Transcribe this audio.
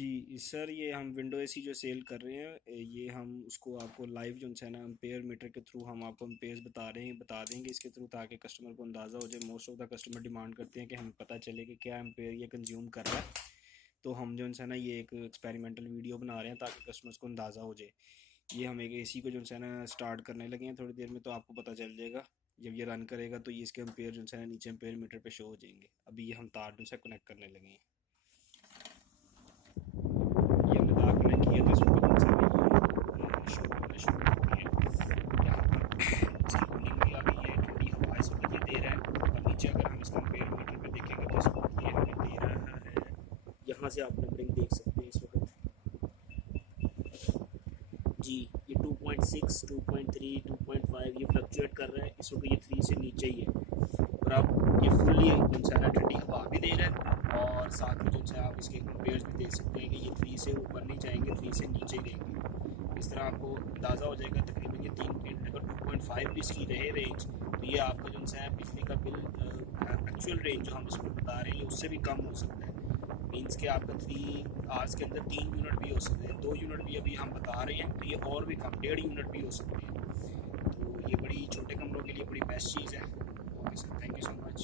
जी sir, ये हम window AC जो सेल कर रहे हैं, ये हम उसको आपको लाइव जो है ना एम्पेयर मीटर के थ्रू हम आपको एम्पेयर्स बता देंगे इसके थ्रू, ताकि कस्टमर को अंदाज़ा हो जाए। Most of the customer demand करते हैं कि हमें पता चले कि क्या एम्पेयर ये कंज्यूम कर रहा है। तो हम जो है ना ये एक एक्सपेरिमेंटल वीडियो बना रहे हैं ताकि कस्टमर्स को अंदाज़ा हो जाए। ये हम एक एसी को जो है ना स्टार्ट करने लगे हैं थोड़ी देर में, तो आपको पता चल जाएगा। जब ये रन करेगा तो ये इसके एम्पेयर जो है ना नीचे एम्पेयर मीटर पे शो हो जाएंगे। अभी ये हम तार से कनेक्ट करने लगे हैं। ये हमने तार कनेक्ट किया तो इस वक्त जो है ये शो होना शुरू हो गई है। यहाँ पर इसकी कूलिंग भी आ गई है, ठंडी हवा इस वक्त ये दे रहा है। और नीचे अगर हम इसका एम्पेयर मीटर पे देखेंगे तो इस वक्त ये हमें दे रहा है, यहाँ से आप नंबरिंग देख सकते हैं इस वक्त। जी, ये 2.6, 2.3, 2.5 ये फ्लक्चुएट कर रहा है। इस वक्त ये 3 से नीचे ही है। और अब ये फुल्ली जो है ना ठंडी हवा भी दे रहा है, और साथ में जो है आप इसके कंपेयर्स भी देख सकते हैं कि ये 3 से ऊपर नहीं जाएंगे, 3 से नीचे ही रहेंगे। इस तरह आपको अंदाज़ा हो जाएगा। तकरीबन ये 3 घंटे अगर 2.5 भी इसकी रहे रेंज, तो ये आपका जो है बिजली का बिल एक्चुअल रेंज जो हम इसको बता रहे हैं उससे भी कम हो सकता है। मीन्स कि आपका 3 आवर्स के अंदर 3 यूनिट भी हो सकते हैं, 2 यूनिट भी अभी हम बता रहे हैं, तो ये और भी कम 1.5 यूनिट भी हो सकते हैं। तो ये बड़ी छोटे कमरों के लिए बड़ी बेस्ट चीज़ है। Okay sir, thank you so much.